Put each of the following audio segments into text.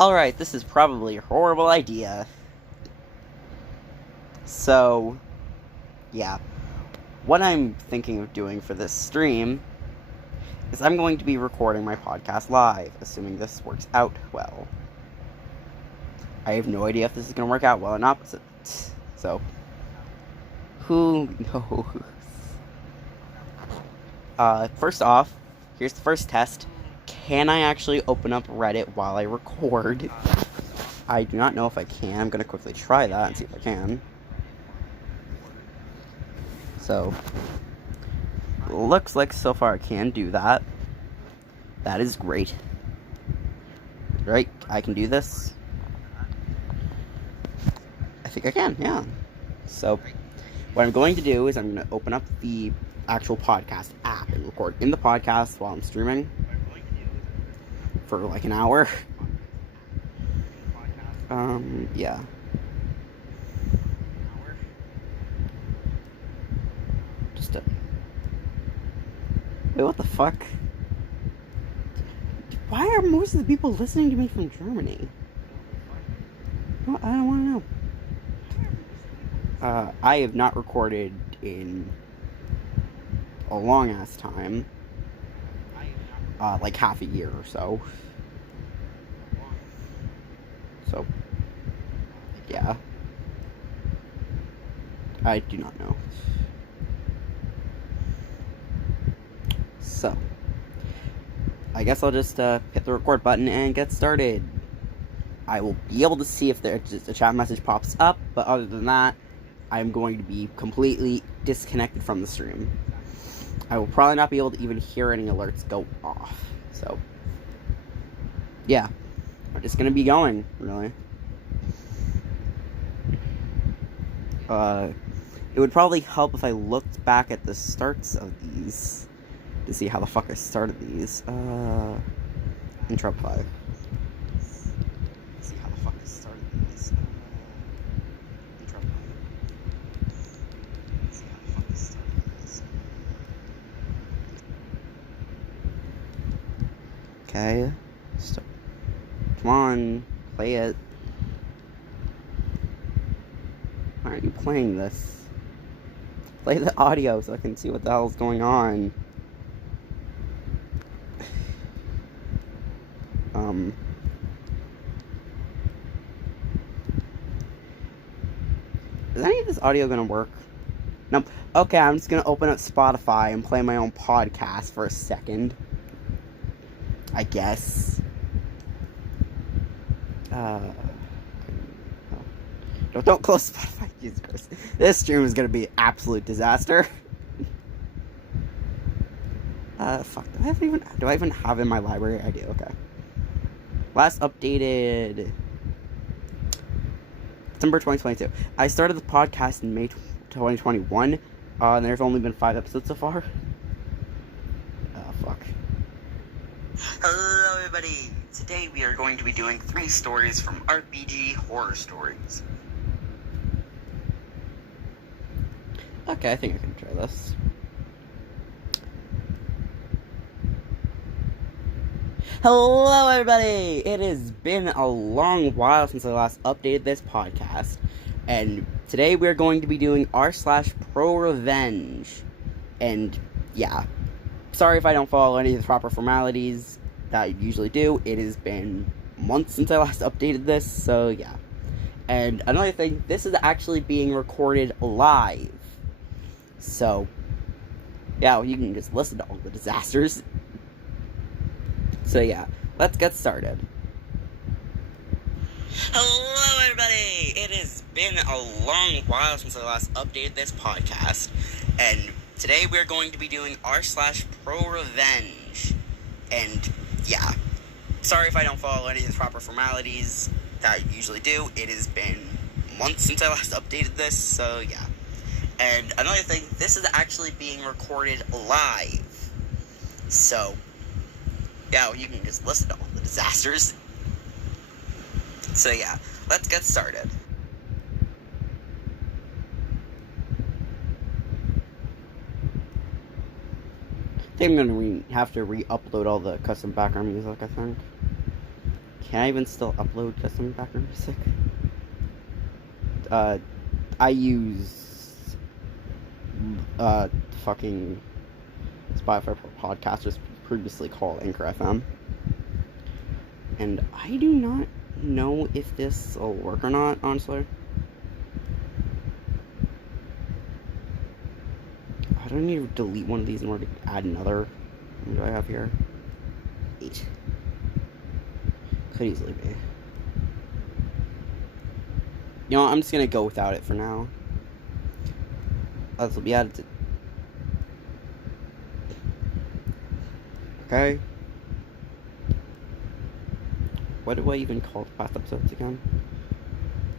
Alright, this is probably a horrible idea. So, yeah. What I'm thinking of doing for this stream is I'm going to be recording my podcast live, assuming this works out well. I have no idea if this is going to work out well or not, so who knows? First off, here's the first test. Can I actually open up Reddit while I record? I do not know if I can. I'm going to quickly try that and see if I can. So, looks like so far I can do that. That is great. Right, I can do this. I think I can, yeah. So, what I'm going to do is I'm going to open up the actual podcast app and record in the podcast while I'm streaming for like an hour. Yeah. Wait, what the fuck? Why are most of the people listening to me from Germany? Well, I don't want to know. I have not recorded in a long ass time. Like half a year or so. So, yeah. I do not know. So, I guess I'll just hit the record button and get started. I will be able to see if a chat message pops up, but other than that, I'm going to be completely disconnected from the stream. I will probably not be able to even hear any alerts go off. So, yeah. I'm just gonna be going, really. It would probably help if I looked back at the starts of these to see how the fuck I started these. Intro 5. See how the fuck I started these. Intro 5. See how the fuck I started these. Okay. Stop. Come on, play it. Why aren't you playing this? Play the audio so I can see what the hell's going on. Is any of this audio gonna work? Nope. Okay, I'm just gonna open up Spotify and play my own podcast for a second. I guess. Don't close Spotify, Jesus Christ. This stream is gonna be an absolute disaster. Fuck, do I even have in my library? I do, okay. Last updated December 2022. I started the podcast in May 2021, and there's only been 5 episodes so far. Fuck. Hello everybody! Today we are going to be doing 3 stories from RPG Horror Stories. Okay, I think I can try this. Hello everybody! It has been a long while since I last updated this podcast, and today we're going to be doing r/pro revenge. And yeah, sorry if I don't follow any of the proper formalities that I usually do. It has been months since I last updated this, so yeah. And another thing, this is actually being recorded live. So, yeah, you can just listen to all the disasters. So yeah, let's get started. Hello everybody! It has been a long while since I last updated this podcast, and today we're going to be doing r/pro revenge. And yeah, sorry if I don't follow any of the proper formalities that I usually do. It has been months since I last updated this, so yeah. And another thing, this is actually being recorded live. So, yeah, you can just listen to all the disasters. So yeah, let's get started. I think I'm gonna have to re-upload all the custom background music, I think. Can I even still upload custom background music? I use fucking Spotify podcast, was previously called Anchor FM, and I do not know if this will work or not, honestly. I don't need to delete one of these in order to add another. What do I have here? 8. Could easily be. You know, I'm just gonna go without it for now. This will be added to. Okay. What do I even call the past episodes again?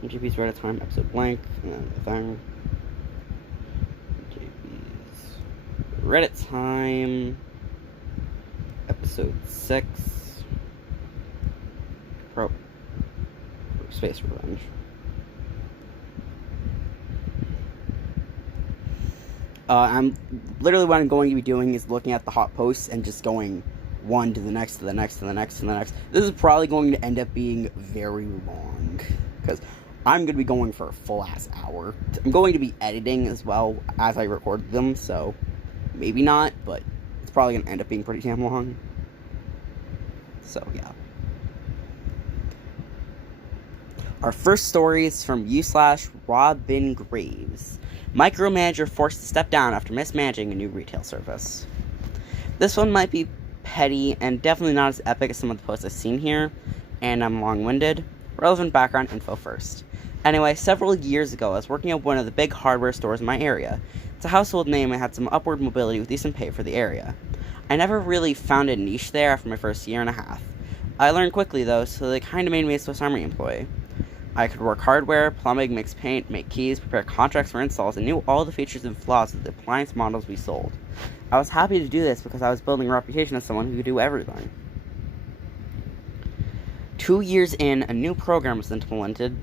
JP's Reddit time, episode blank, and the thing. JP's Reddit time, episode 6. Space Revenge. I'm literally what I'm going to be doing is looking at the hot posts and just going one to the next, to the next, to the next, to the next. This is probably going to end up being very long, because I'm going to be going for a full-ass hour. I'm going to be editing as well as I record them, so maybe not, but it's probably going to end up being pretty damn long. So, yeah. Our first story is from u/Robin Graves. Micromanager forced to step down after mismanaging a new retail service. This one might be petty and definitely not as epic as some of the posts I've seen here, and I'm long-winded. Relevant background info first. Anyway, several years ago, I was working at one of the big hardware stores in my area. It's a household name and had some upward mobility with decent pay for the area. I never really found a niche there after my first year and a half. I learned quickly though, so they kinda made me a Swiss Army employee. I could work hardware, plumbing, mix paint, make keys, prepare contracts for installs, and knew all the features and flaws of the appliance models we sold. I was happy to do this because I was building a reputation as someone who could do everything. 2 years in, a new program was implemented.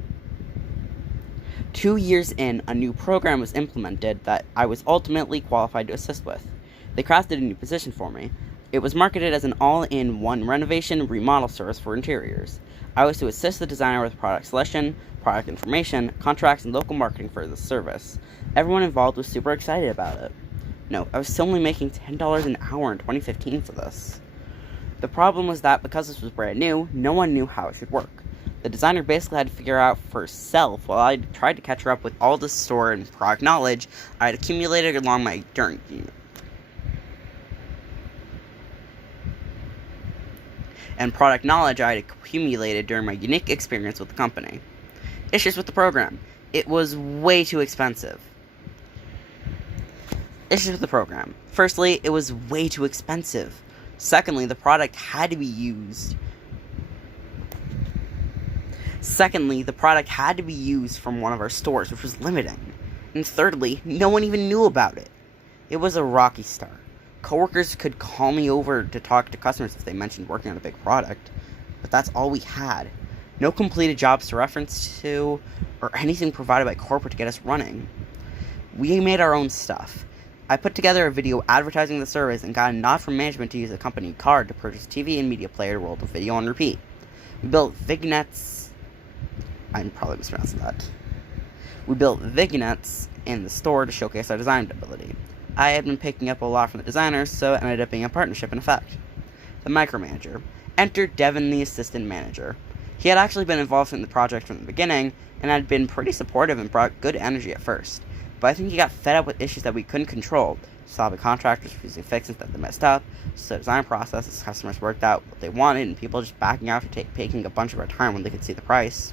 2 years in, a new program was implemented that I was ultimately qualified to assist with. They crafted a new position for me. It was marketed as an all-in-one renovation remodel service for interiors. I was to assist the designer with product selection, product information, contracts, and local marketing for the service. Everyone involved was super excited about it. No, I was still only making $10 an hour in 2015 for this. The problem was that because this was brand new, no one knew how it should work. The designer basically had to figure out for herself while I tried to catch her up with all the store and product knowledge I had accumulated along my journey. And product knowledge I had accumulated during my unique experience with the company. Issues with the program. It was way too expensive. Issues with the program. Firstly, it was way too expensive. Secondly, the product had to be used. From one of our stores, which was limiting. And thirdly, no one even knew about it. It was a rocky start. Coworkers could call me over to talk to customers if they mentioned working on a big product, but that's all we had. No completed jobs to reference to, or anything provided by corporate to get us running. We made our own stuff. I put together a video advertising the service and got a nod from management to use a company card to purchase TV and media player to roll the video on repeat. We built vignettes. I'm probably mispronouncing that. We built vignettes in the store to showcase our design ability. I had been picking up a lot from the designers, so it ended up being a partnership in effect. The micromanager. Enter Devin, the assistant manager. He had actually been involved in the project from the beginning, and had been pretty supportive and brought good energy at first. But I think he got fed up with issues that we couldn't control. Sloppy contractors refusing fixes that they messed up, so design processes, customers worked out what they wanted, and people just backing out for taking a bunch of our time when they could see the price.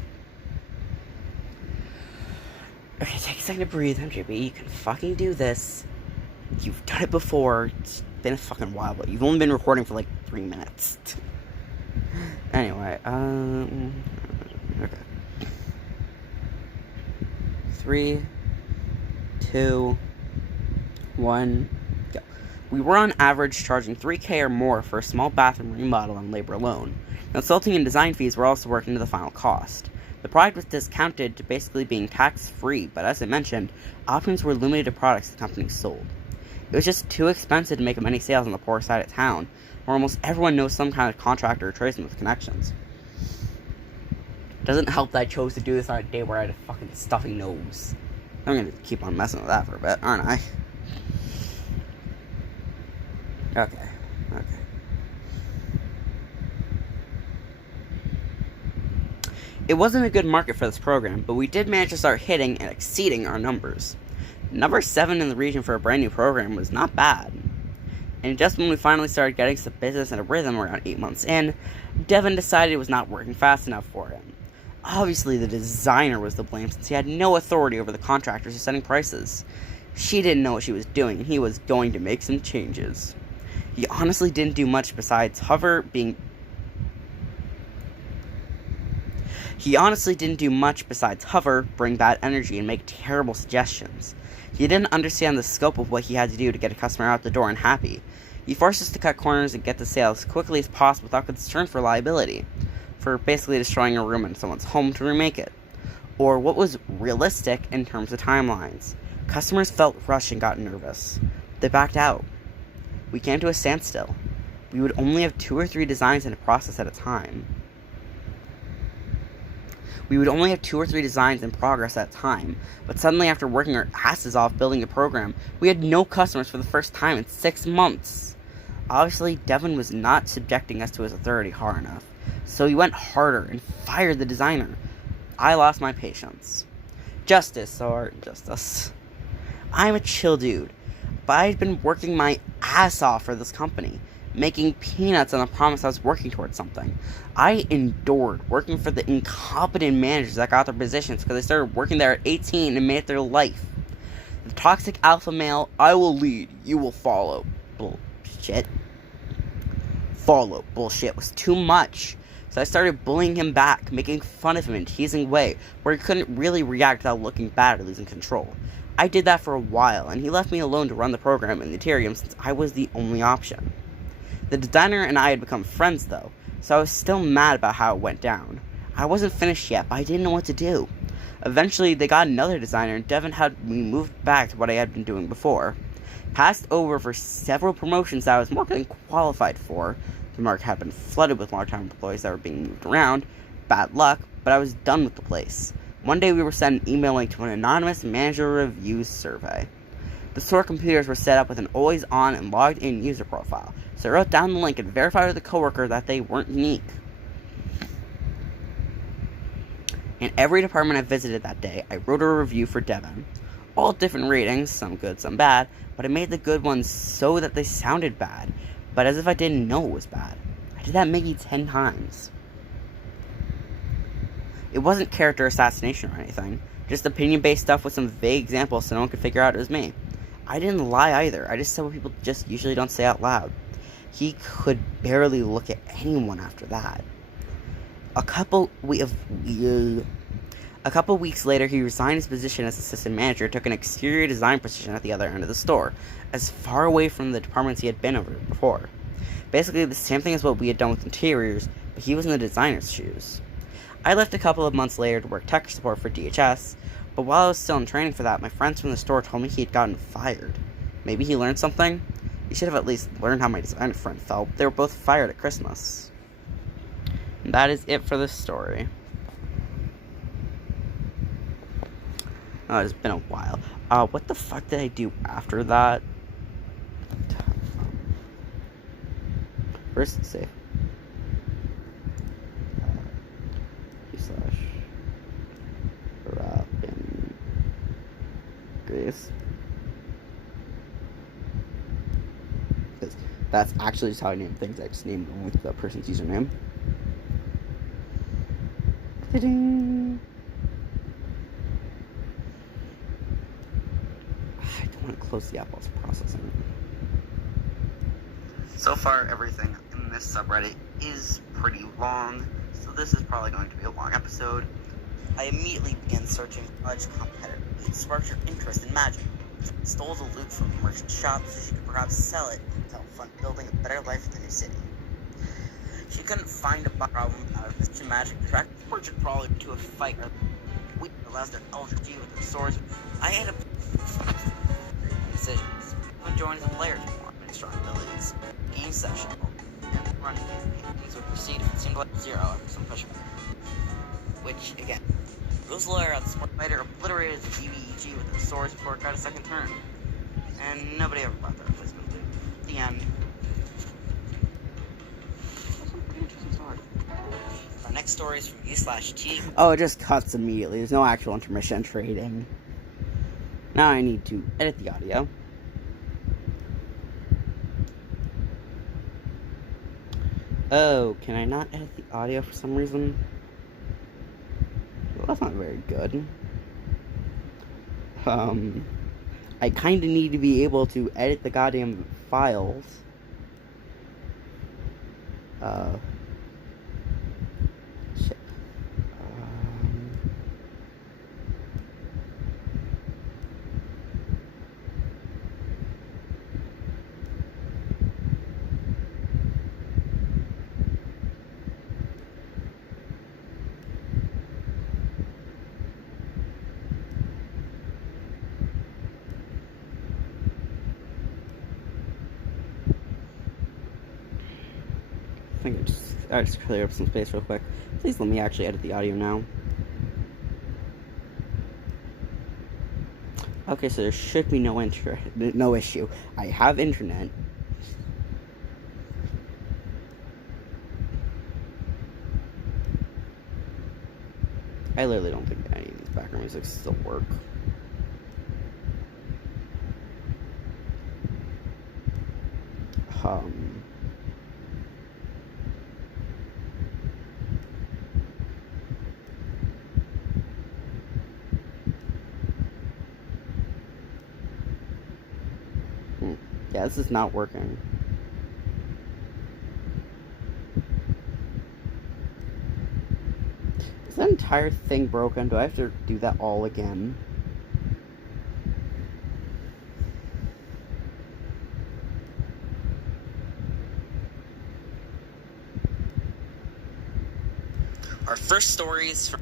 Okay, take a second to breathe, MJB. You can fucking do this. You've done it before. It's been a fucking while, but you've only been recording for like 3 minutes. Anyway, okay. 3, 2, 1, go. We were on average charging $3,000 or more for a small bathroom remodel and labor alone. Consulting and design fees were also worked into the final cost. The product was discounted to basically being tax-free, but as I mentioned, options were limited to products the company sold. It was just too expensive to make many sales on the poor side of town, where almost everyone knows some kind of contractor or tradesman with connections. Doesn't help that I chose to do this on a day where I had a fucking stuffy nose. I'm gonna keep on messing with that for a bit, aren't I? Okay. It wasn't a good market for this program, but we did manage to start hitting and exceeding our numbers. Number 7 in the region for a brand new program was not bad. And just when we finally started getting some business and a rhythm around 8 months in, Devin decided it was not working fast enough for him. Obviously, the designer was to blame since he had no authority over the contractors who setting prices. She didn't know what she was doing, and he was going to make some changes. He honestly didn't do much besides hover, bring bad energy, and make terrible suggestions. He didn't understand the scope of what he had to do to get a customer out the door and happy. He forced us to cut corners and get the sale as quickly as possible without concern for liability, for basically destroying a room in someone's home to remake it. Or what was realistic in terms of timelines. Customers felt rushed and got nervous. They backed out. We came to a standstill. We would only have 2 or 3 designs in a process at a time. But suddenly after working our asses off building a program, we had no customers for the first time in 6 months. Obviously, Devin was not subjecting us to his authority hard enough, so he went harder and fired the designer. I lost my patience. Justice. I'm a chill dude, but I had been working my ass off for this company, making peanuts on the promise I was working towards something. I endured working for the incompetent managers that got their positions because they started working there at 18 and made it their life. The toxic alpha male, I will lead, you will follow. Bullshit was too much. So I started bullying him back, making fun of him and teasing away, where he couldn't really react without looking bad or losing control. I did that for a while, and he left me alone to run the program in the Ethereum since I was the only option. The designer and I had become friends though, so I was still mad about how it went down. I wasn't finished yet, but I didn't know what to do. Eventually, they got another designer, and Devin had me moved back to what I had been doing before. Passed over for several promotions that I was more than qualified for. The market had been flooded with long-time employees that were being moved around. Bad luck, but I was done with the place. One day we were sent an email link to an anonymous manager reviews survey. The store computers were set up with an always-on and logged-in user profile, so I wrote down the link and verified with a coworker that they weren't unique. In every department I visited that day, I wrote a review for Devin. All different ratings, some good, some bad, but I made the good ones so that they sounded bad, but as if I didn't know it was bad. I did that maybe 10 times. It wasn't character assassination or anything, just opinion-based stuff with some vague examples so no one could figure out it was me. I didn't lie either, I just said what people just usually don't say out loud. He could barely look at anyone after that. A couple weeks later, he resigned his position as assistant manager and took an exterior design position at the other end of the store, as far away from the departments he had been over before. Basically the same thing as what we had done with interiors, but he was in the designer's shoes. I left a couple of months later to work tech support for DHS, but while I was still in training for that, my friends from the store told me he had gotten fired. Maybe he learned something? He should have at least learned how my designer friend felt. They were both fired at Christmas. And that is it for this story. Oh, it's been a while. What the fuck did I do after that? First, save. Robin Grace. Because that's actually just how I name things. I just name them with the person's username. Ta-ding! I don't want to close the app while it's processing. So far, everything in this subreddit is pretty long, so this is probably going to be a long episode. I immediately began searching for Fudge competitor. It sparked your interest in magic. Stole the loot from the merchant shop so she could perhaps sell it to help fund building a better life in the new city. She couldn't find a problem out of this magic track. The merchant probably to a fight or we allows their elder view with their swords. I had a decisions. I'm joined as a player to more strong abilities. Game session and running campaigns would proceed if it seemed like 0 after some pushback. Which which, again, Rose Lawyer, the sport fighter, obliterated the DBEG with the swords before it got a second turn. And nobody ever brought that replacement to the end. That's a pretty interesting story. Our next story is from U/T. Oh, it just cuts immediately. There's no actual intermission trading. Now I need to edit the audio. Oh, can I not edit the audio for some reason? Well, that's not very good. I kind of need to be able to edit the goddamn files. Shit. I think I just clear up some space real quick. Please let me actually edit the audio now. Okay, so there should be no issue. I have internet. I literally don't think any of these background music still work. Yeah, this is not working. Is that entire thing broken? Do I have to do that all again? Our first story is from...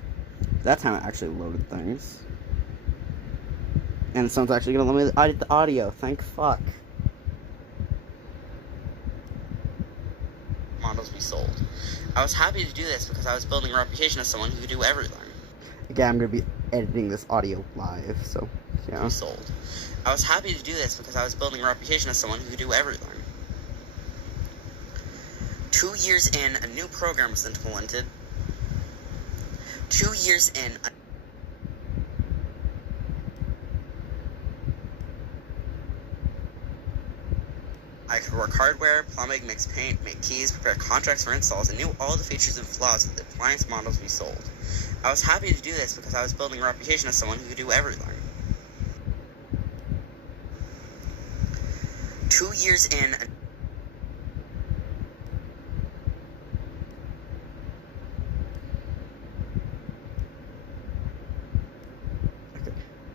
That time I actually loaded things. And someone's actually gonna let me edit the audio. Thank fuck. Models we sold. I was happy to do this because I was building a reputation as someone who could do everything. Again, I'm gonna be editing this audio live, so yeah. We sold. I was happy to do this because I was building a reputation as someone who could do everything. 2 years in, a new program was implemented. 2 years in, I could work hardware, plumbing, mix paint, make keys, prepare contracts for installs, and knew all the features and flaws of the appliance models we sold. I was happy to do this because I was building a reputation as someone who could do everything. 2 years in,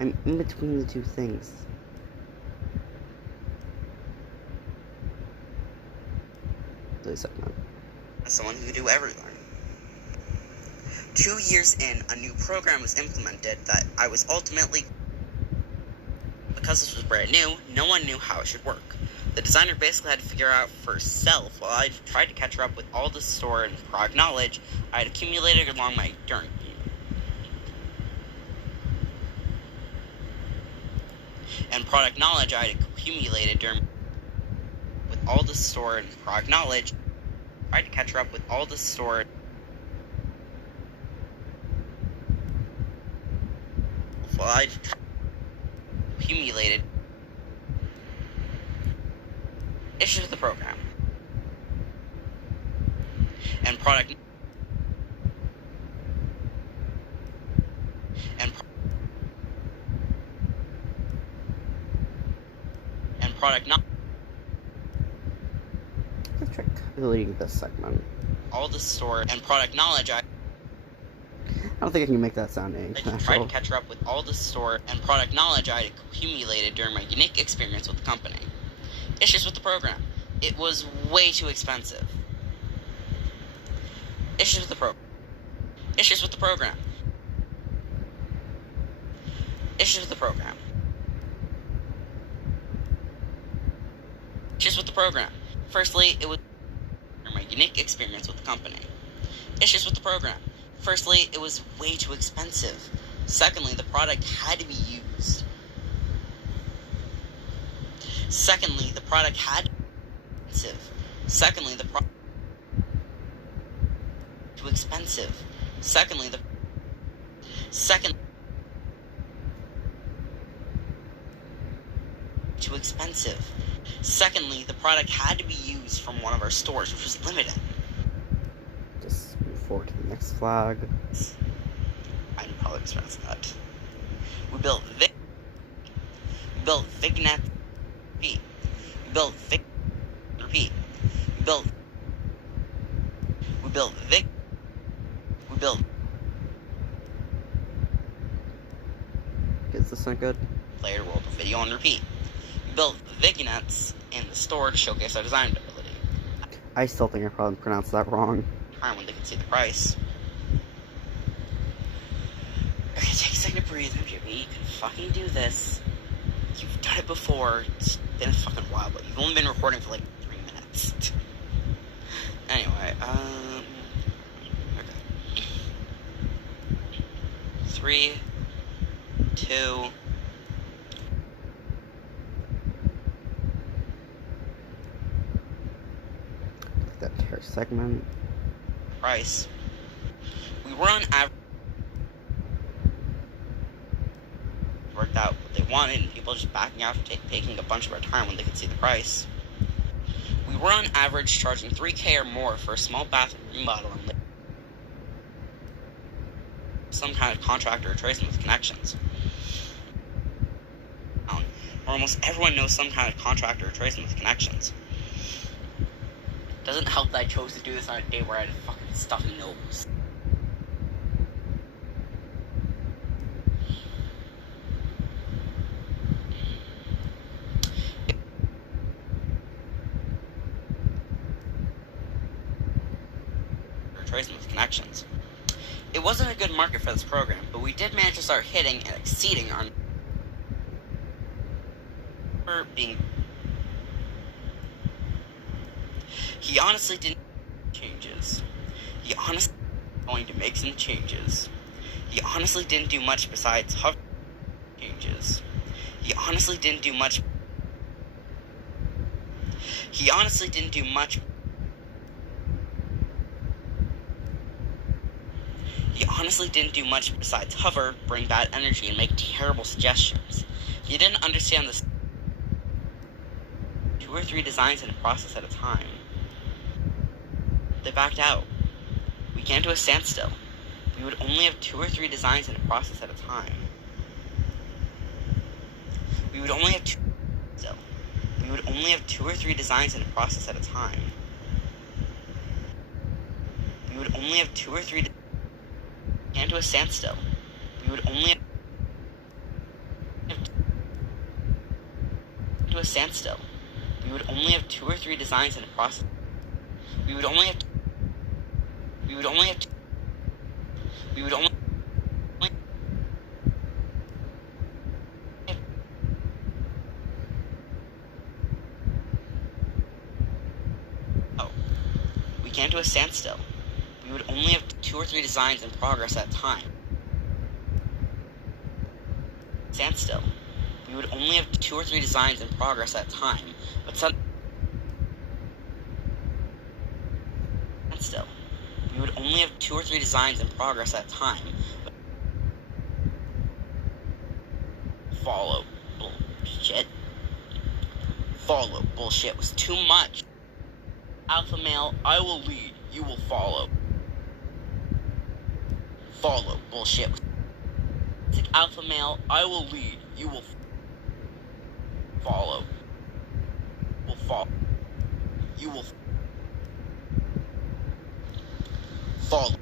I'm in between the two things. As someone who could do everything. 2 years in, a new program was implemented that I was ultimately... Because this was brand new, no one knew how it should work. The designer basically had to figure out for herself while I tried to catch her up with all the store and product knowledge I had accumulated along my journey. And product knowledge I had accumulated during with all the store and product knowledge. I tried to catch her up with all the store while I accumulated issues with the program and product not. Let's try deleting this segment. All the store and product knowledge I don't think I can make that sound I tried to catch her up with all the store and product knowledge I had accumulated during my unique experience with the company. Issues with the program. It was way too expensive. Issues with the program. Issues with the program. Issues with the program. Issues with the program. Firstly, it was my unique experience with the company. Issues with the program. Firstly, it was way too expensive. Secondly, the product had to be used. Secondly, the product had to be expensive. Secondly, the product too expensive. Secondly, too expensive. Secondly, the product had to be used from one of our stores, which was limited. Just move forward to the next flag. I probably mispronounced that. We built Vignet repeat. We built Vic repeat. We built Vic. We built. Is this not good? Player world video on repeat. We built Vignets in the store to showcase our design ability. I still think I probably pronounced that wrong. Time when they can see the price. Okay, take a second to breathe, Jimmy. You can fucking do this. You've done it before. It's been a fucking while, but you've only been recording for like 3 minutes. Anyway, okay. 3, 2. That hair segment. Price. We were on average. Worked out what they wanted, and people just backing out and taking a bunch of our time when they could see the price. We were on average charging $3,000 or more for a small bathroom remodel and some kind of contractor or tradesman with connections. Where almost everyone knows some kind of contractor or tradesman with connections. Doesn't help that I chose to do this on a day where I had a fucking stuffy nose. Tradesmen with connections. It wasn't a good market for this program, but we did manage to start hitting and exceeding our being. He honestly didn't changes. He honestly going to make some changes. He honestly didn't do much besides hover changes. He honestly didn't do much. He honestly didn't do much. He honestly didn't do much besides hover, bring bad energy, and make terrible suggestions. He didn't understand this 2 or 3 designs in a process at a time. They backed out. We came to a standstill. We would only have 2 or 3 designs in a process at a time. We would only have 2 or 3 designs in a process at a time. We would only have 2 or 3 came to a standstill. We would only have to a standstill. We would only have 2 or 3 designs in a process. We would only have we came to a standstill. We would only have 2 or 3 designs in progress at a time. Standstill. We would only have 2 or 3 designs in progress at a time, but standstill. We would only have 2 or 3 designs in progress at a time. Follow bullshit. Follow bullshit was too much. Alpha male, I will lead, you will follow. Follow bullshit. Alpha male, I will lead, you will follow. Will follow. You will follow.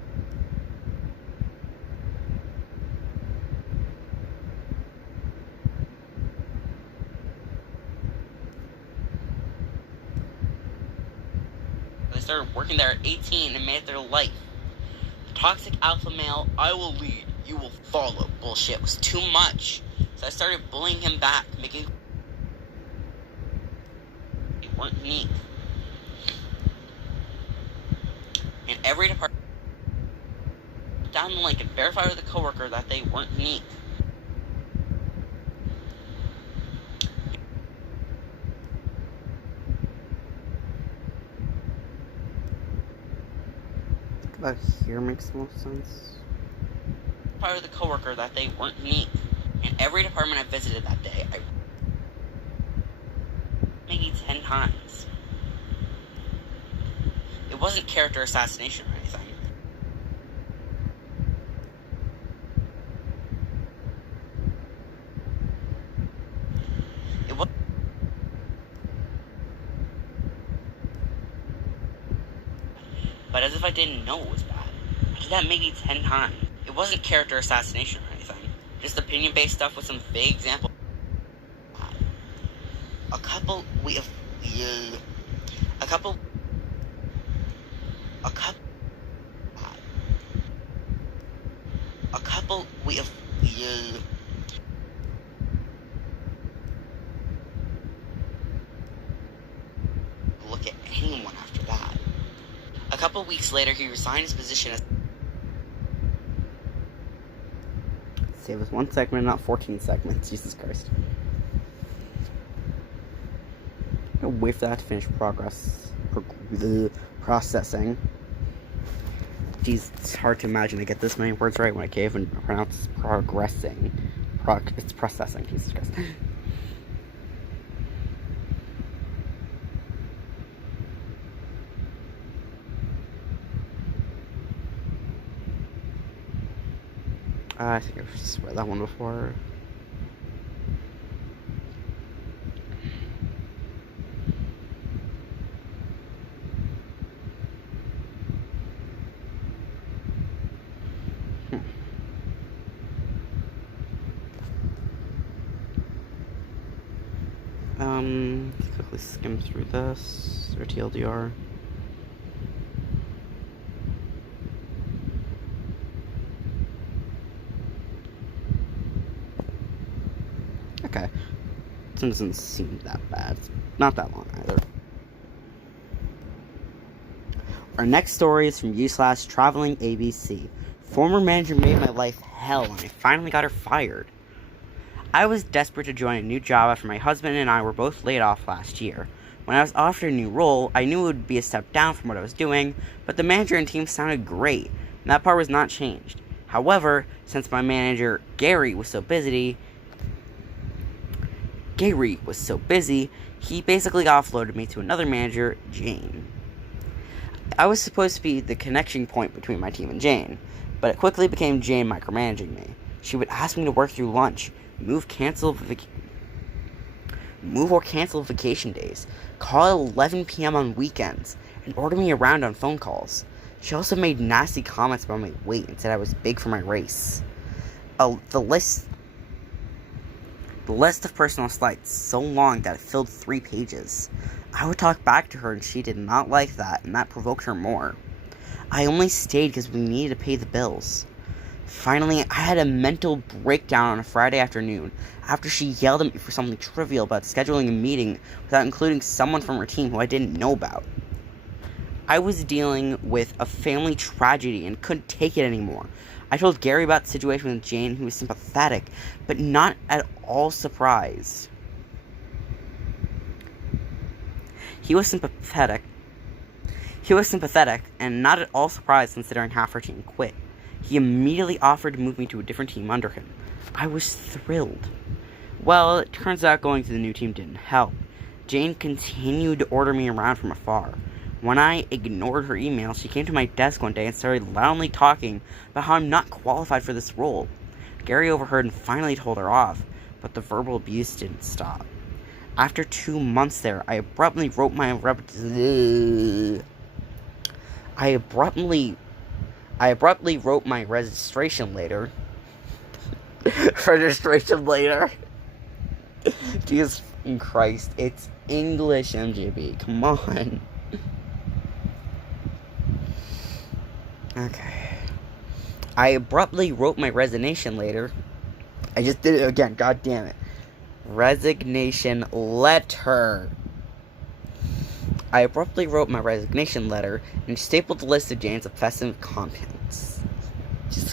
They started working there at 18 and made it their life. Toxic alpha male, I will lead, you will follow. Bullshit was too much. So I started bullying him back, making they weren't neat. In every department down the link and verify with a coworker that they weren't unique. About here makes the most sense. Verify with a coworker that they weren't unique. In every department I visited that day, maybe 10 times. It wasn't character assassination or anything. It was. But as if I didn't know it was bad. I did that maybe 10 times. It wasn't character assassination or anything. Just opinion-based stuff with some vague example. A couple look at anyone after that. A couple weeks later, he resigned his position as. Save us 1 segment, not 14 segments. Jesus Christ. I'm gonna wait for that to finish processing. Geez, it's hard to imagine I get this many words right when I can't even pronounce progressing. It's processing, Jesus Christ. I think I've read that one before. Let's quickly skim through this, or TLDR. Okay. It doesn't seem that bad. It's not that long either. Our next story is from u/traveling ABC. Former manager made my life hell and I finally got her fired. I was desperate to join a new job after my husband and I were both laid off last year. When I was offered a new role, I knew it would be a step down from what I was doing, but the manager and team sounded great, and that part was not changed. However, since my manager, Gary, was so busy, he basically offloaded me to another manager, Jane. I was supposed to be the connection point between my team and Jane, but it quickly became Jane micromanaging me. She would ask me to work through lunch, move or cancel vacation days, call at 11 p.m. on weekends, and order me around on phone calls. She also made nasty comments about my weight and said I was big for my race. The list of personal slights so long that it filled 3 pages. I would talk back to her and she did not like that, and that provoked her more. I only stayed because we needed to pay the bills. Finally, I had a mental breakdown on a Friday afternoon after she yelled at me for something trivial about scheduling a meeting without including someone from her team who I didn't know about. I was dealing with a family tragedy and couldn't take it anymore. I told Gary about the situation with Jane, who was sympathetic, but not at all surprised. He was sympathetic and not at all surprised considering half her team quit. He immediately offered to move me to a different team under him. I was thrilled. Well, it turns out going to the new team didn't help. Jane continued to order me around from afar. When I ignored her email, she came to my desk one day and started loudly talking about how I'm not qualified for this role. Gary overheard and finally told her off, but the verbal abuse didn't stop. After 2 months there, I abruptly wrote my registration letter. Jesus Christ, it's English, MJB. Come on. Okay. I abruptly wrote my resignation letter. I just did it again, god damn it. Resignation letter. I abruptly wrote my resignation letter and stapled the list of Jane's offensive comments. Jesus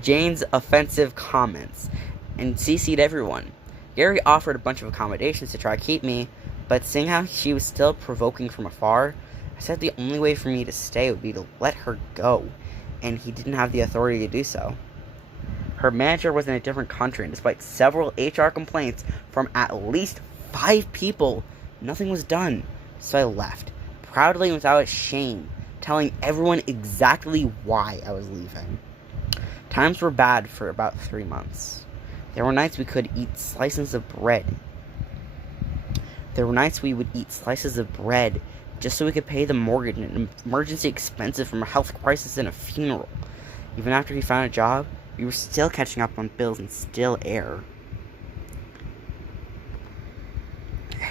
Jane's offensive comments and CC'd everyone. Gary offered a bunch of accommodations to try to keep me, but seeing how she was still provoking from afar, I said the only way for me to stay would be to let her go, and he didn't have the authority to do so. Her manager was in a different country, and despite several HR complaints from at least 5 people, nothing was done. So I left, proudly and without shame, telling everyone exactly why I was leaving. Times were bad for about 3 months. There were nights we could eat slices of bread. Just so we could pay the mortgage and an emergency expenses from a health crisis and a funeral. Even after he found a job, we were still catching up on bills and still air.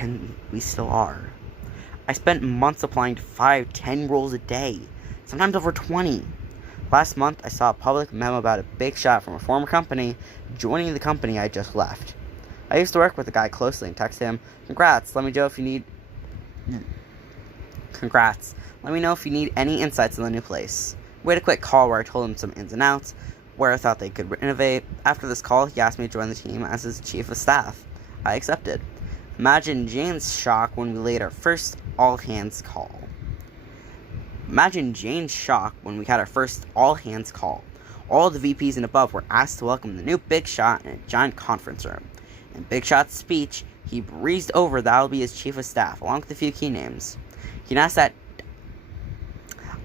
And we still are. I spent months applying to 5-10 roles a day, sometimes over 20. Last month, I saw a public memo about a big shot from a former company joining the company I just left. I used to work with the guy closely and texted him, Congrats, let me know if you need any insights on the new place. We had a quick call where I told him some ins and outs, where I thought they could innovate. After this call, he asked me to join the team as his chief of staff. I accepted. Imagine Jane's shock when we laid our first all-hands call. All the VPs and above were asked to welcome the new Big Shot in a giant conference room. In Big Shot's speech, he breezed over that I'll be his chief of staff, along with a few key names.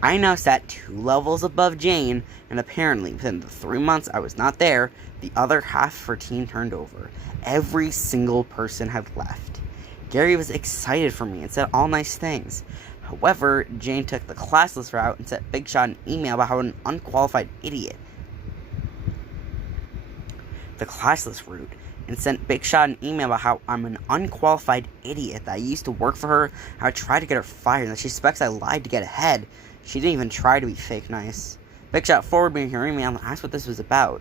I now sat 2 levels above Jane, and apparently within the 3 months I was not there, the other half of her team turned over. Every single person had left. Gary was excited for me and said all nice things. However, Jane took the classless route and sent Big Shot an email about how an unqualified idiot. I'm an unqualified idiot, that I used to work for her, how I tried to get her fired, and that she suspects I lied to get ahead. She didn't even try to be fake nice. Big Shot forwarded me her email and asked what this was about.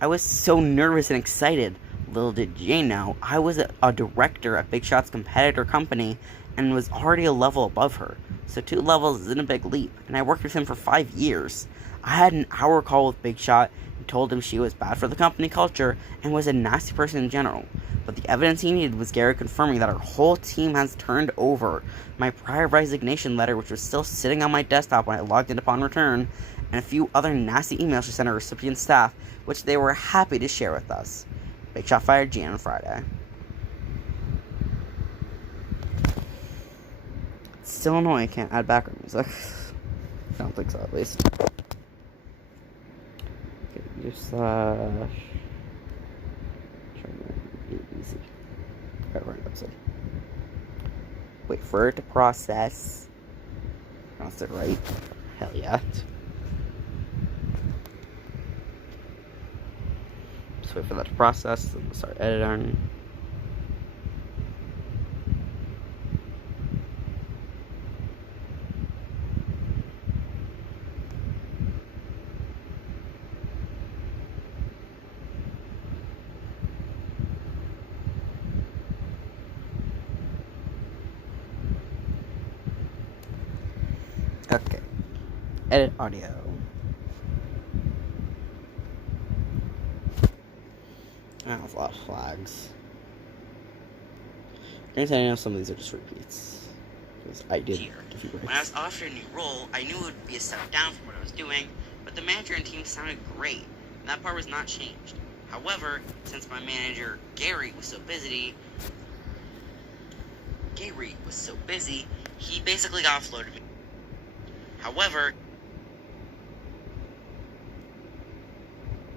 I was so nervous and excited. Little did Jane know, I was a director at Big Shot's competitor company and was already a level above her, so 2 levels isn't a big leap, and I worked with him for 5 years. I had an hour call with Big Shot and told him she was bad for the company culture and was a nasty person in general, but the evidence he needed was Gary confirming that our whole team has turned over, my prior resignation letter, which was still sitting on my desktop when I logged in upon return, and a few other nasty emails she sent our recipient staff, which they were happy to share with us. Big Shot fired Jane on Friday. Still annoying, I can't add background music. I don't think so, at least. Okay, /. ABC. Alright, we're in episode. Wait for it to process. Pronounced it right. Hell yeah. Just wait for that to process, then we'll start editing. Okay. Edit audio. That's a lot of flags. Granted, I know some of these are just repeats. Because I did different breaks. When I was offered a new role, I knew it would be a step down from what I was doing, but the manager and team sounded great, and that part was not changed. However, since my manager, Gary, was so busy, he basically offloaded me. However,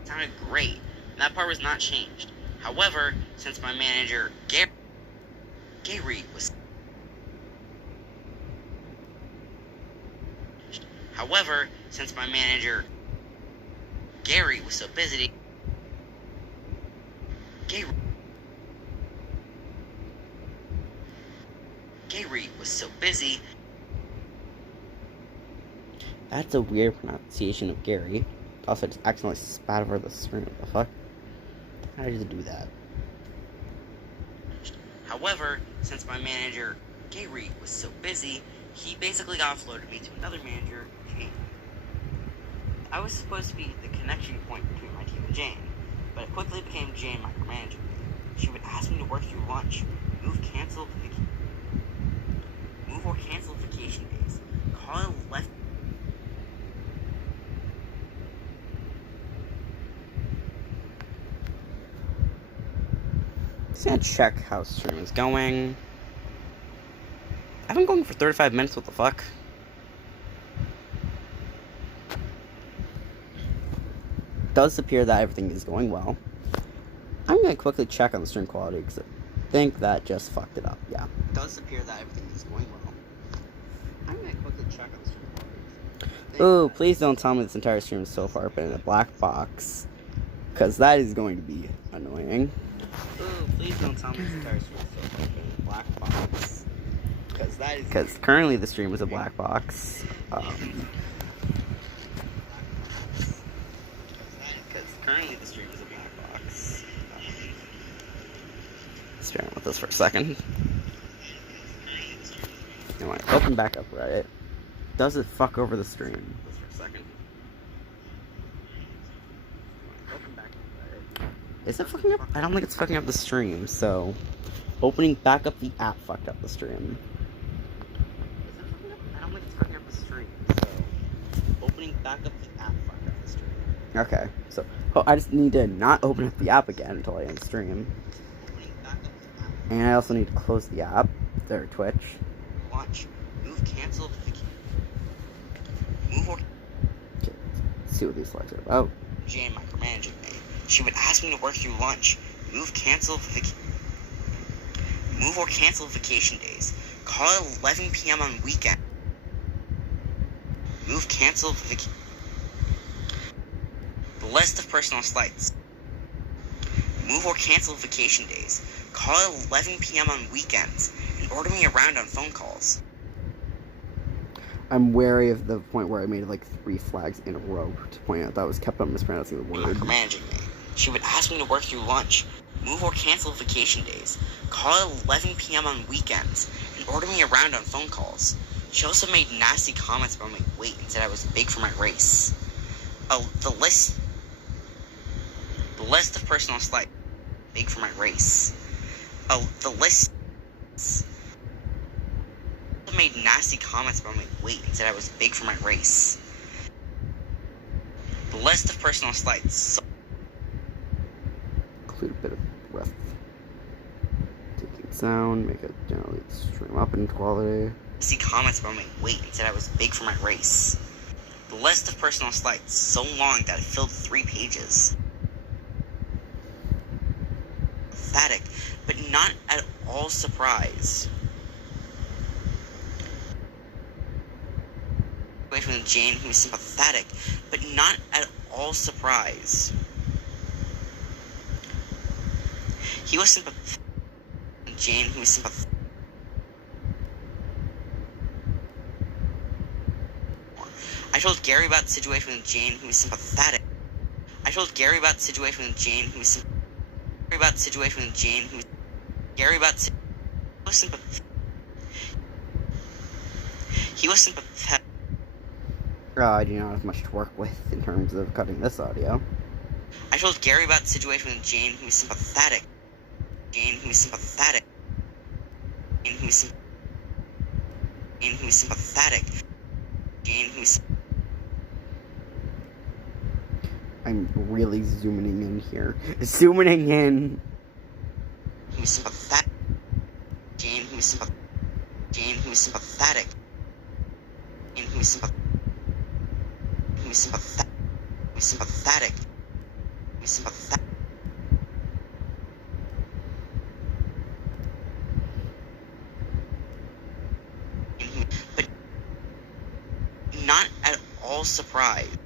sounded great, and that part was not changed. However, since my manager, Gary was so busy, That's a weird pronunciation of Gary. Also, just accidentally spat over the screen. What the fuck? How did you do that? However, since my manager, Gary, was so busy, he basically offloaded me to another manager, Jane. I was supposed to be the connection point between Jane micromanaging me. She would ask me to work through lunch, move or cancel vacation days, call it left. Just gonna check how stream is going. I've been going for 35 minutes, what the fuck? Does appear that everything is going well. I'm gonna quickly check on the stream quality because I think that just fucked it up. Yeah. Does appear that everything is going well. I'm gonna quickly check on the stream quality. Ooh, please don't tell me this entire stream is so far been in a black box, because that is going to be annoying. Ooh, please don't tell me this entire stream is so far been in a black box, because currently the stream is a black box. Currently the stream is a black box. Let's bear with this for a second. Anyway, open back up Reddit. Does it fuck over the stream? Just for a second. Open back up Reddit. Is it fucking up? I don't think it's fucking up the stream, so opening back up the app fucked up the stream. Is it fucking up? I don't think it's fucking up the stream, so opening back up the app fucked up the stream. Okay, so I just need to not open up the app again until I end stream. And I also need to close the app. There, Twitch. Watch. Move, cancel, move or... Okay, let's see what these slides are about. Jane micromanaging me. She would ask me to work through lunch, move or cancel vacation days, call it 11 p.m. on weekend. Move, cancel, the list of personal slights. Move or cancel vacation days. Call at 11 p.m. on weekends and order me around on phone calls. I'm wary of the point where I made like 3 flags in a row to point out that I was kept on mispronouncing the word. Micromanaging me. She would ask me to work through lunch, move or cancel vacation days, call at 11 p.m. on weekends, and order me around on phone calls. She also made nasty comments about my weight and said I was big for my race. The list of personal slights. Big for my race. The list made nasty comments about my weight and said I was big for my race. The list of personal slights. Include a bit of breath. Taking sound, make it generally stream up in quality. Nasty comments about my weight and said I was big for my race. The list of personal slights so long that it filled 3 pages. Pathetic, but not at all surprised. Away from Jane, who was sympathetic, but not at all surprised. He was sympathetic. Jane, who was sympathetic. I told Gary about the situation with Jane, who was sympathetic. I told Gary about the situation with Jane, who was sympathetic. About the situation with Jane, who was Gary about the he was sympathetic. I do not have much to work with in terms of cutting this audio. I told Gary about the situation with Jane, who was sympathetic. Jane, who was sympathetic. Jane, who was sympathetic. Jane, who was. I'm really zooming in here. Zooming in. He was sympathetic. Jane, who was sympathetic. Jane, who was sympathetic. Jane, who was sympathetic. Who was sympathetic. Who was sympathetic. Who was sympathetic. But not at all surprised.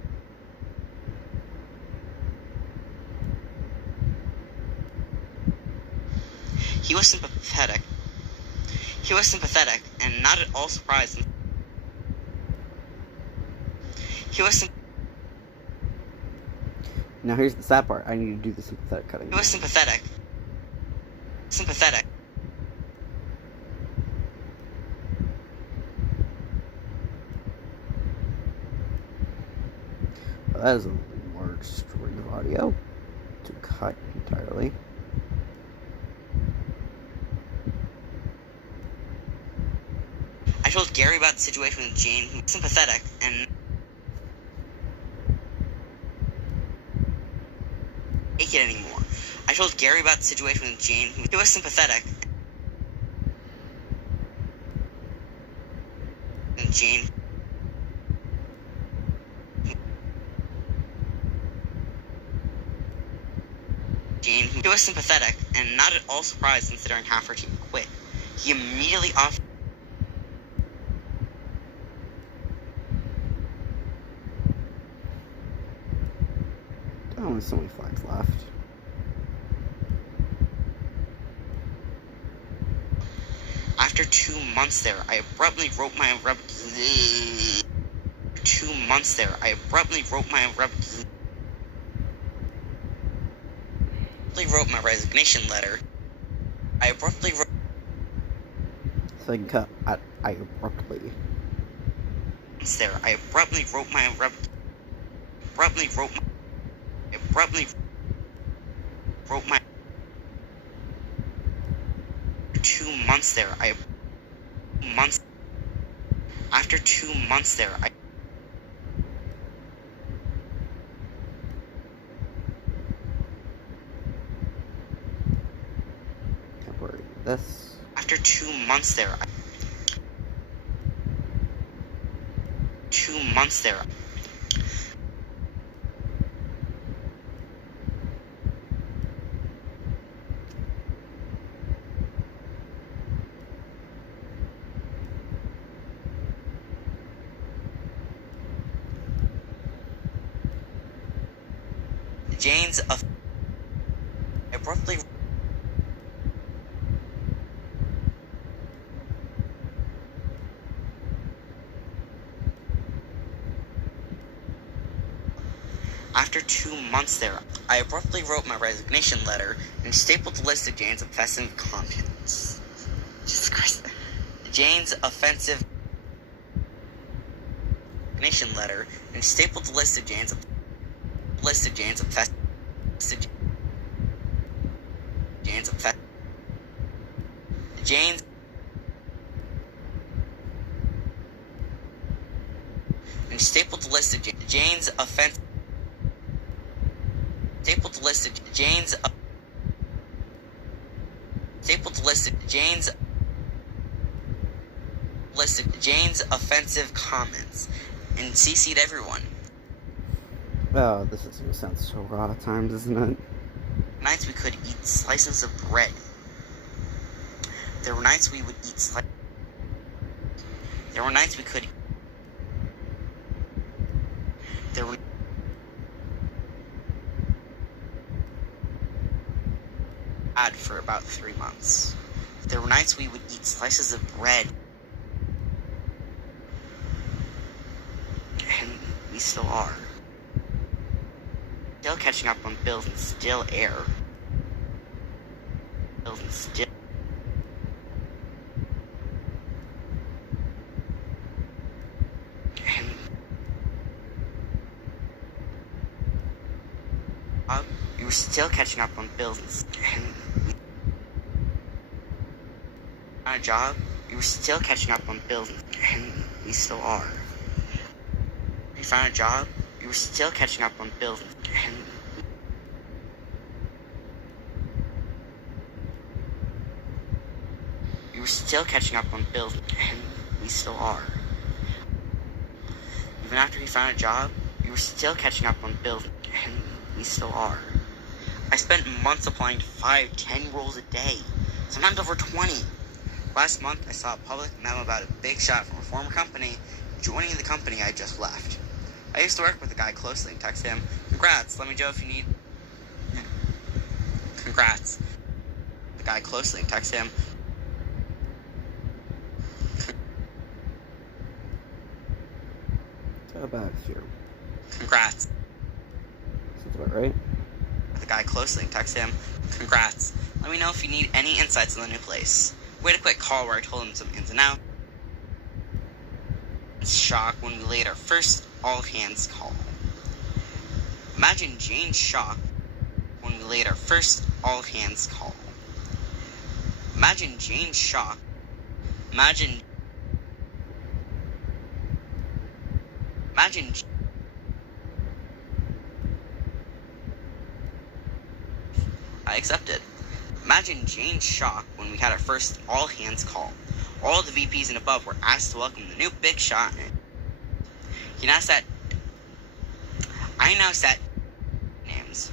He was sympathetic. He was sympathetic and not at all surprised. He was Now here's the sad part. I need to do the sympathetic cutting. He was sympathetic. Sympathetic. That is a large string of audio to cut entirely. I told Gary about the situation with Jane, who was sympathetic and take it anymore. I told Gary about the situation with Jane, who was sympathetic and Jane who was sympathetic and not at all surprised considering half her team quit. He immediately offered Oh, there's so many flags left. After 2 months there, I abruptly wrote my resignation letter. So I can cut at I abruptly. There, I abruptly wrote my 2 months there. After 2 months there, Temporary this. After 2 months there, 2 months there. Jane's abruptly After 2 months there, I abruptly wrote my resignation letter and stapled the list of Jane's offensive comments. Jesus Christ. Jane's offensive resignation letter and stapled the list of Jane's offensive and stapled the list of Jane's offensive stapled the list of Jane's stapled the list of Jane's offensive comments and CC'd everyone. Oh, this is gonna sound so raw at times, isn't it? Nights we could eat slices of bread. There were nights we would eat slices. There were nights we could. There were. Had for about 3 months. There were nights we would eat slices of bread. And we still are. Still catching up on bills and still air. Bills and still. And we were still catching up on bills and on a job. We were still catching up on bills and we still are. We found a job. We were still catching up on bills and we were still catching up on bills and we still are. Even after we found a job, we were still catching up on bills and we still are. I spent months applying to 5, 10 roles a day, sometimes over 20. Last month, I saw a public memo about a big shot from a former company joining the company I just left. I used to work with the guy closely and text him, "Congrats, let me know if you need..." Congrats. The guy closely and text him, How about here? "Congrats." Sounds about right. The guy closely and text him, "Congrats. Let me know if you need any insights on the new place." We had a quick call where I told him some ins and outs. Shock when we laid our first all-hands call. Imagine Jane's shock when when we laid our first all-hands call. Imagine Jane's shock. Imagine I accepted. Imagine Jane's shock when we had our first all-hands call. All the VPs and above were asked to welcome the new big shot. I now sat names.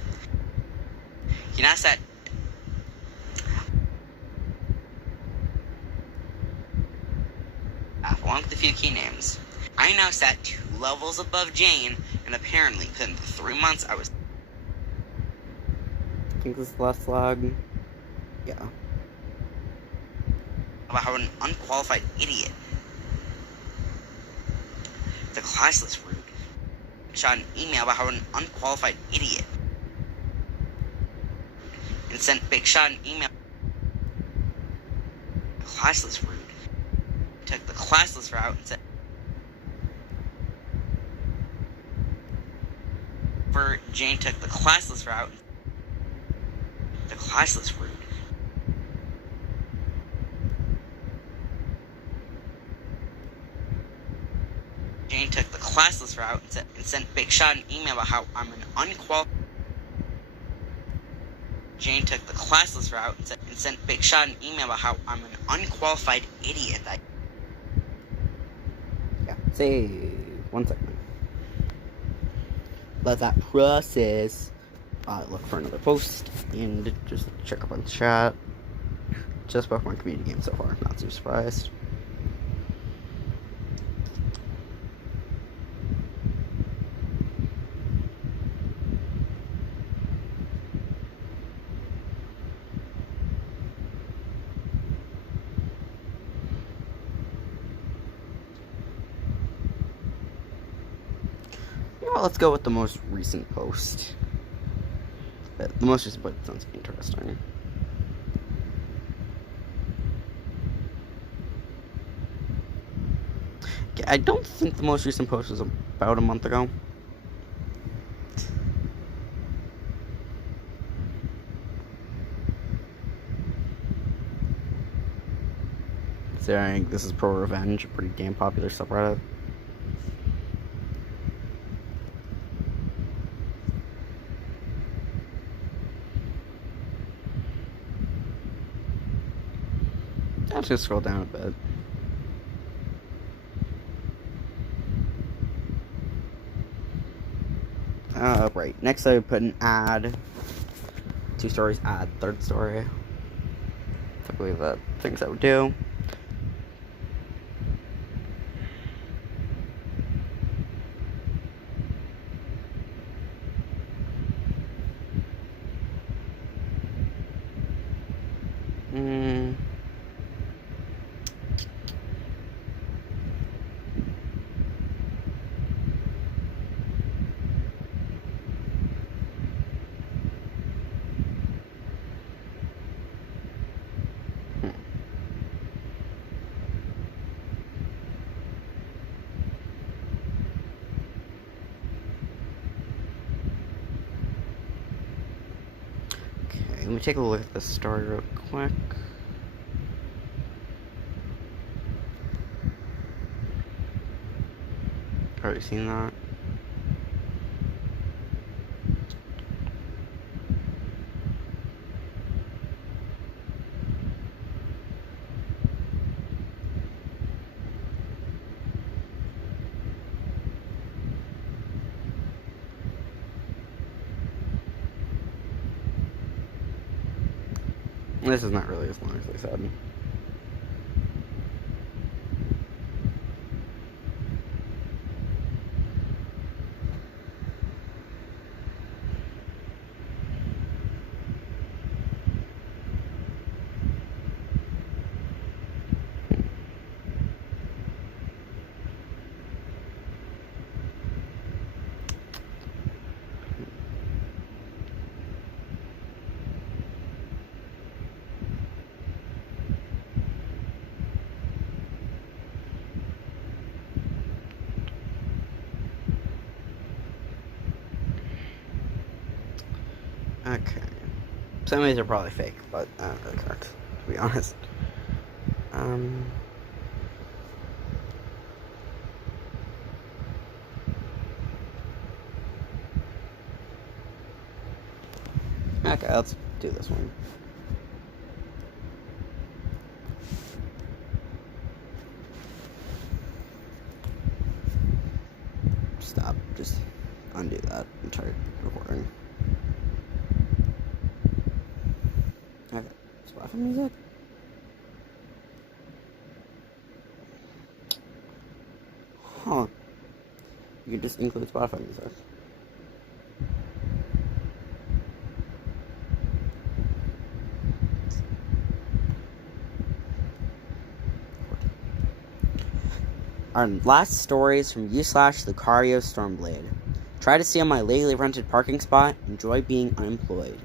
Along with a few key names. I now sat 2 levels above Jane, and apparently within the 3 months I was... I think this is the last log. Yeah. About how an unqualified idiot. The classless rude. Shot an email about how an unqualified idiot. And sent Big Shot an email. Classless rude. Took the classless route and said... Jane took the classless route. The classless rude. Jane took the classless route and sent Big Shot an email about how I'm an unqualified... Jane took the classless route and sent Big Shot an email about how I'm an unqualified idiot. Yeah, say 1 second. Let that process. Look for another post and just check up on the chat. Just about 1 community game so far. Not too surprised. Well, let's go with the most recent post. The most recent post sounds interesting. Okay, I don't think the most recent post was about a month ago. Saying this is Pro Revenge, a pretty damn popular subreddit. I'll just scroll down a bit. Right. Next, I would put an ad. 2 stories, ad, 3rd story. Typically the things I would do. Let me take a look at the story real quick. Already seen that. This is not really as long as they said. Okay. Some of these are probably fake, but I don't really care, to be honest. Okay, let's do this one. Stop. Just undo that and try recording. Okay. Spotify music. Huh. You can just include Spotify music. Our last story is from u/Lucario Stormblade. Try to see on my legally rented parking spot. Enjoy being unemployed.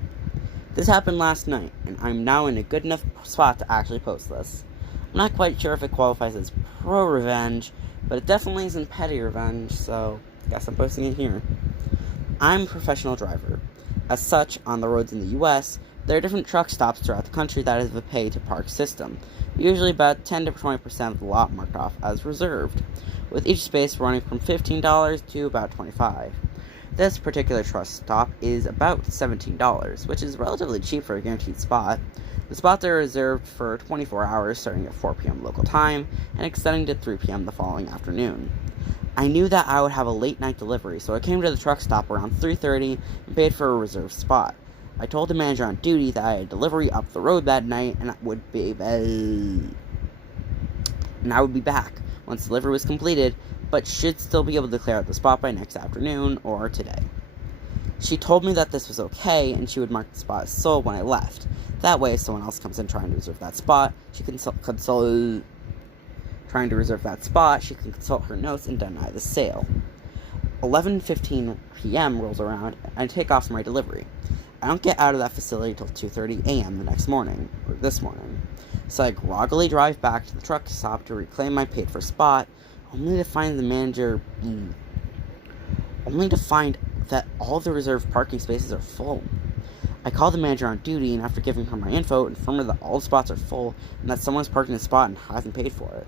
This happened last night, and I'm now in a good enough spot to actually post this. I'm not quite sure if it qualifies as pro-revenge, but it definitely isn't petty revenge, so I guess I'm posting it here. I'm a professional driver. As such, on the roads in the US, there are different truck stops throughout the country that have a pay-to-park system, usually about 10 to 20% of the lot marked off as reserved, with each space running from $15 to about $25. This particular truck stop is about $17, which is relatively cheap for a guaranteed spot. The spots are reserved for 24 hours starting at 4 p.m. local time and extending to 3 p.m. the following afternoon. I knew that I would have a late night delivery, so I came to the truck stop around 3:30 and paid for a reserved spot. I told the manager on duty that I had a delivery up the road that night and I would be back once delivery was completed, but should still be able to clear out the spot by next afternoon or today. She told me that this was okay and she would mark the spot as sold when I left. That way, if someone else comes in trying to reserve that spot, she can consult her notes and deny the sale. 11:15 p.m. rolls around and I take off for my delivery. I don't get out of that facility until 2:30 a.m. the next morning, or this morning. So I groggily drive back to the truck stop to reclaim my paid-for spot, only to find that all the reserved parking spaces are full. I call the manager on duty, and after giving her my info, inform her that all the spots are full and that someone's parked in the spot and hasn't paid for it.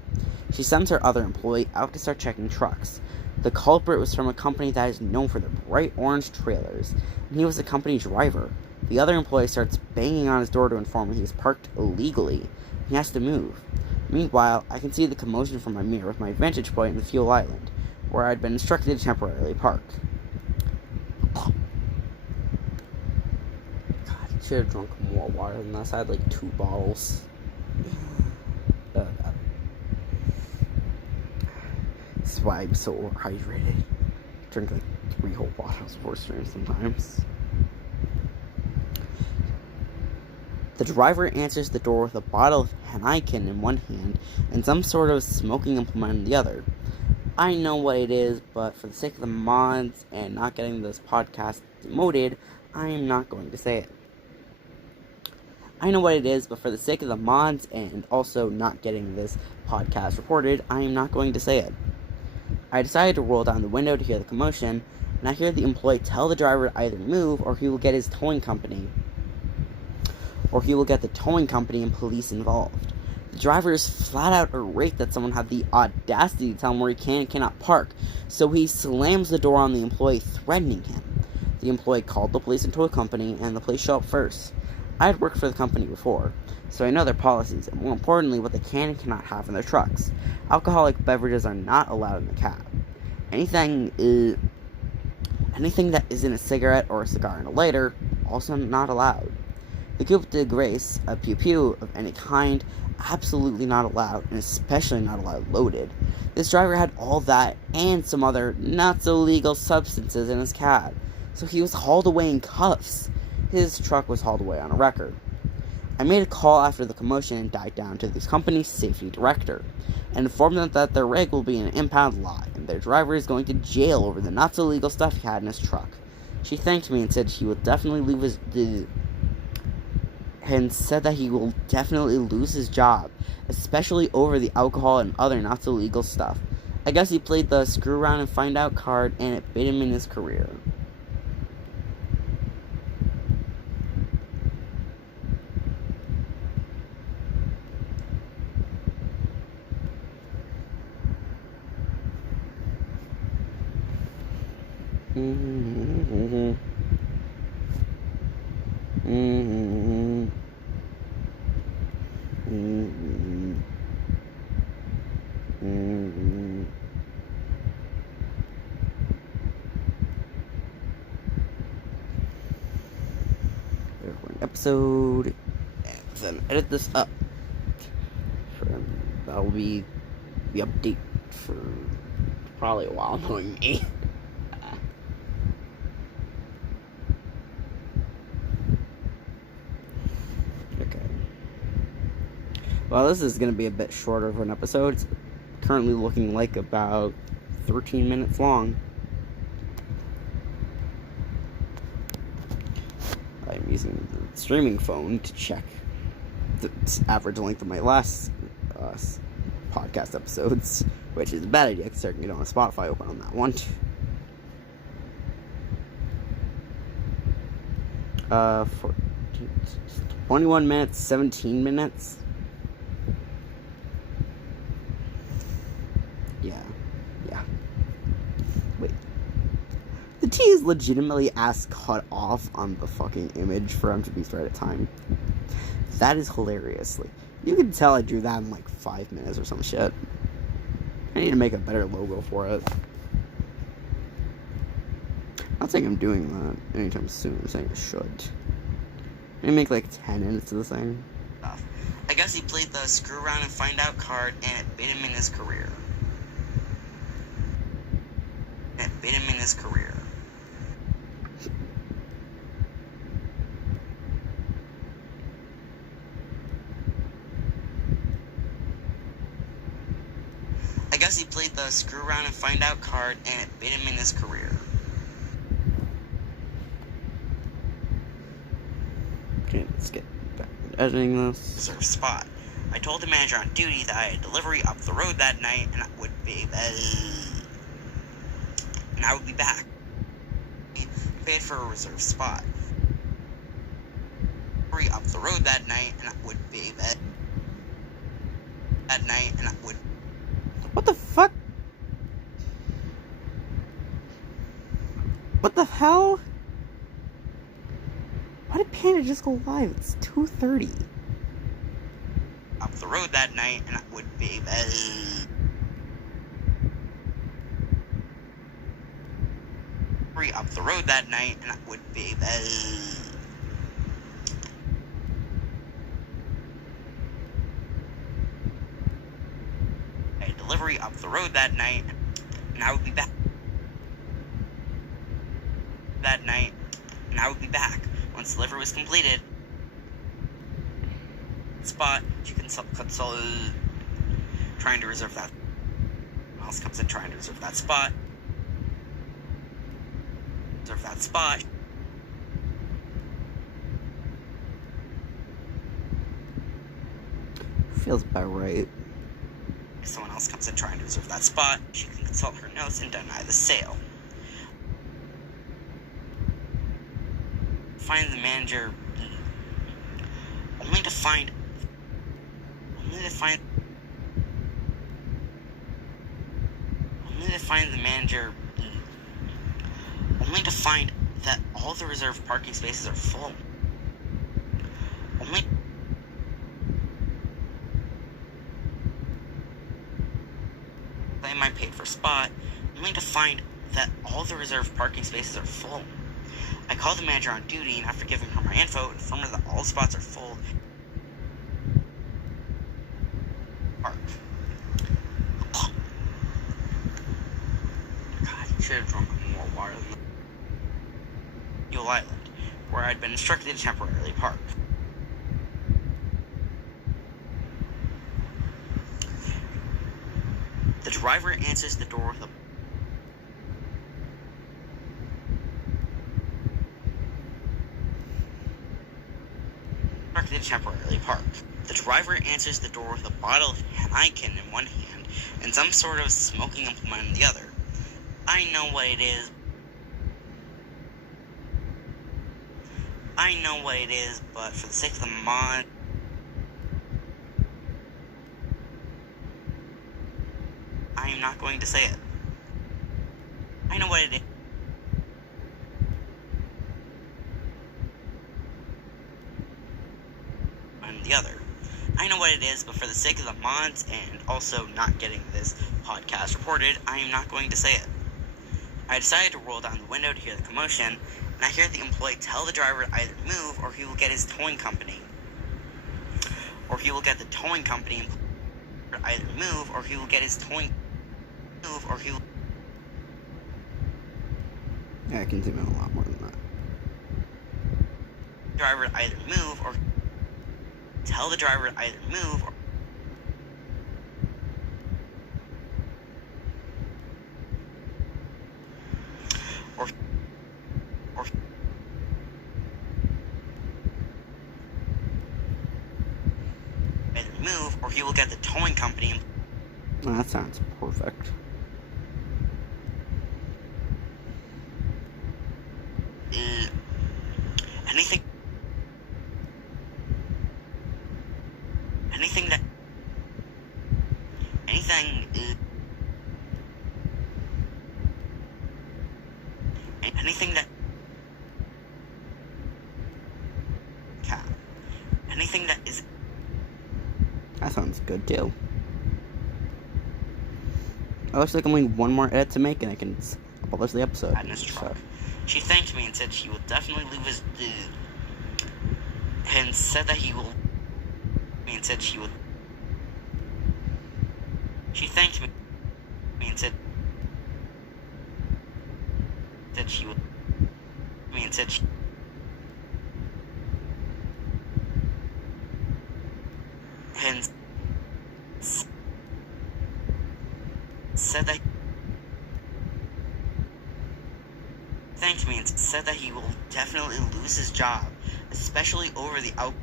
She sends her other employee out to start checking trucks. The culprit was from a company that is known for their bright orange trailers, and he was the company driver. The other employee starts banging on his door to inform him he is parked illegally. He has to move. Meanwhile, I can see the commotion from my mirror with my vantage point in the fuel island, where I'd been instructed to temporarily park. God, I should have drunk more water than this. I had like 2 bottles. God. This is why I'm so overhydrated. I drink like 3 whole bottles before stream sometimes. The driver answers the door with a bottle of Heineken in one hand and some sort of smoking implement in the other. I know what it is, but for the sake of the mods and not getting this podcast demoted, I am not going to say it. I know what it is, but for the sake of the mods and also not getting this podcast reported, I am not going to say it. I decided to roll down the window to hear the commotion, and I hear the employee tell the driver to either move or he will get the towing company and police involved. The driver is flat out irate that someone had the audacity to tell him where he can and cannot park, so he slams the door on the employee, threatening him. The employee called the police and tow company, and the police show up first. I had worked for the company before, so I know their policies, and more importantly, what they can and cannot have in their trucks. Alcoholic beverages are not allowed in the cab. Anything that isn't a cigarette or a cigar and a lighter, also not allowed. The coupe de grace, a pew-pew of any kind, absolutely not allowed, and especially not allowed loaded. This driver had all that and some other not-so-legal substances in his cab, so he was hauled away in cuffs. His truck was hauled away on a record. I made a call after the commotion and died down to the company's safety director, and informed them that their rig will be an impound lot, and their driver is going to jail over the not-so-legal stuff he had in his truck. She thanked me and said he will definitely lose his job, especially over the alcohol and other not-so-legal stuff. I guess he played the screw around and find out card, and it bit him in his career. Episode, and then edit this up. That'll be the update for probably a while, knowing me. Okay. Well, this is going to be a bit shorter of an episode. It's currently looking like about 13 minutes long. I'm using the streaming phone to check the average length of my last podcast episodes, which is a bad idea because I can get on Spotify open on that one. 21 minutes, 17 minutes. Yeah. Wait. The T is legitimately as cut off on the fucking image for him to be right at time. That is hilariously. You can tell I drew that in like 5 minutes or some shit. I need to make a better logo for it. I don't think I'm doing that anytime soon. I'm saying I should. Maybe make like 10 minutes of the thing. I guess he played the screw around and find out card, and it bit him in his career. I guess he played the screw around and find out card, and it bit him in his career. Okay, let's get back to editing this. Reserve spot. I told the manager on duty that I had delivery up the road that night, and I would be back. He paid for a reserve spot. Up the road that night, and I would be What the fuck? What the hell? Why did Panda just go live? It's 2:30. Up the road that night, and I would be up the road that night, and I would be delivery up the road that night, and I would be back. Once delivery was completed. Spot, you can console trying to reserve that. Someone else comes in trying to reserve that spot. Feels about right. If someone else comes in trying to reserve that spot, she can consult her notes and deny the sale. Find the manager, only to find that all the reserved parking spaces are full. Claim I paid for spot, only to find that all the reserved parking spaces are full. I called the manager on duty, and after giving her my info, informed her that all spots are full. Park. God, you should have drunk more water than Mule Island, where I'd been instructed to temporarily park. The driver answers the door with a temporarily park. The driver answers the door with a bottle of Heineken in one hand and some sort of smoking implement in the other. I know what it is, but for the sake of the mod, I am not going to say it. I know what it is. the other. I know what it is, but for the sake of the mods and also not getting this podcast reported, I am not going to say it. I decided to roll down the window to hear the commotion, and I hear the employee tell the driver to either move or he will get his towing company. Or he will get the towing company to either move or he will get his towing move or he will... Yeah, I can zoom in a lot more than that. Driver to either move or tell the driver to either move or either move or he will get the towing company. Oh, that sounds perfect. Anything that anything that anything that is... That sounds good too. It looks like only one more edit to make and I can publish the episode. In his truck. She thanked me and said she will definitely leave his and said that he will and said she would. She thanked me and said she would and said she and said that thanked me and said that he will definitely lose his job, especially over the out.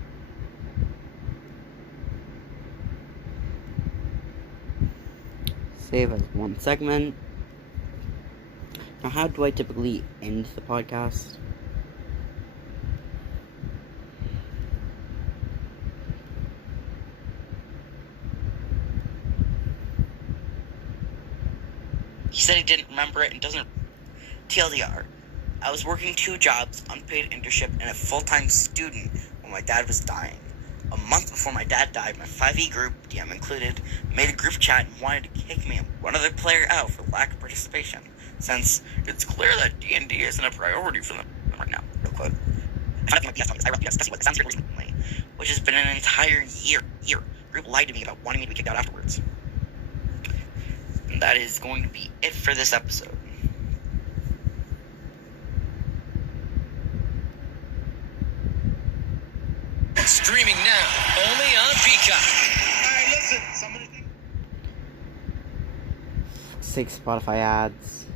Save as one segment. Now, how do I typically end the podcast? He said he didn't remember it and doesn't. TLDR. I was working 2 jobs, unpaid internship, and a full-time student when my dad was dying. A month before my dad died, my 5e group, DM included, made a group chat and wanted to kick me and one other player out for lack of participation, since it's clear that D&D isn't a priority for them right now. Real quote. I found out my PS topics. I wrote PS, especially what sounds here recently, which has been an entire year. Group lied to me about wanting me to be kicked out afterwards. And that is going to be it for this episode. Streaming now, only on Peacock. Alright, listen, somebody... 6 Spotify ads.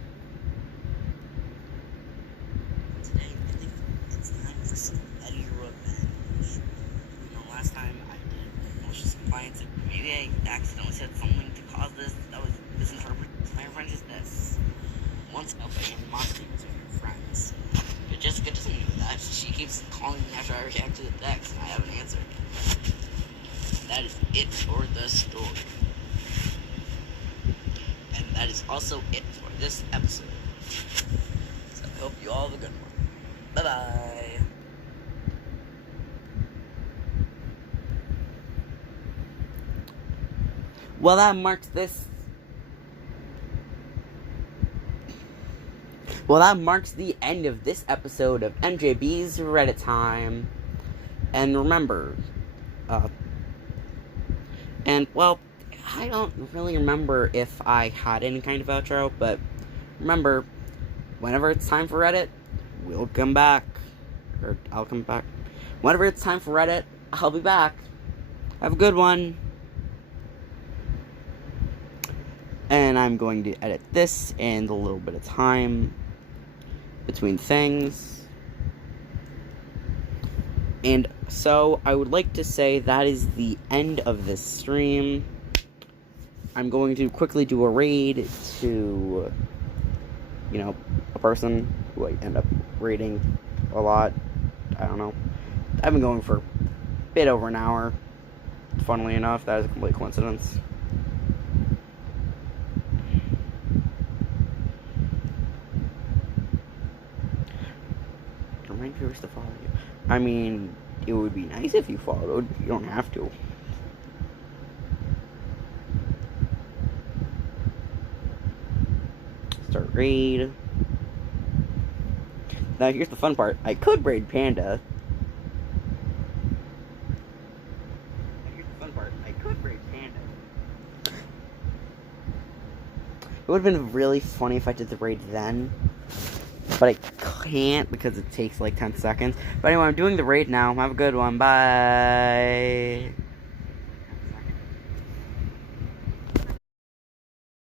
Today, I think it's time for some Eddie revenge. Last time I did malicious compliance, maybe I accidentally said something to cause this that was misinterpreted. My revenge is this. Once opening monster with your friends. But Jessica doesn't know that. She keeps calling me after I react to the text and I haven't answered. That is it for the story. And that is also it for this episode. So I hope you all have a good one. Bye-bye. Well, that marks this. Well, that marks the end of this episode of MJB's Reddit Time. And remember, well, I don't really remember if I had any kind of outro, but remember, whenever it's time for Reddit, we'll come back. Or I'll come back. Whenever it's time for Reddit, I'll be back. Have a good one. And I'm going to edit this in a little bit of time between things. And so I would like to say that is the end of this stream. I'm going to quickly do a raid to, a person who I end up raiding a lot. I don't know. I've been going for a bit over an hour. Funnily enough, that is a complete coincidence. Remind viewers to follow you. I mean, it would be nice if you followed. You don't have to. Start raid. Now here's the fun part. I could raid Panda. It would have been really funny if I did the raid then. But I can't because it takes like 10 seconds. But anyway, I'm doing the raid now. Have a good one. Bye.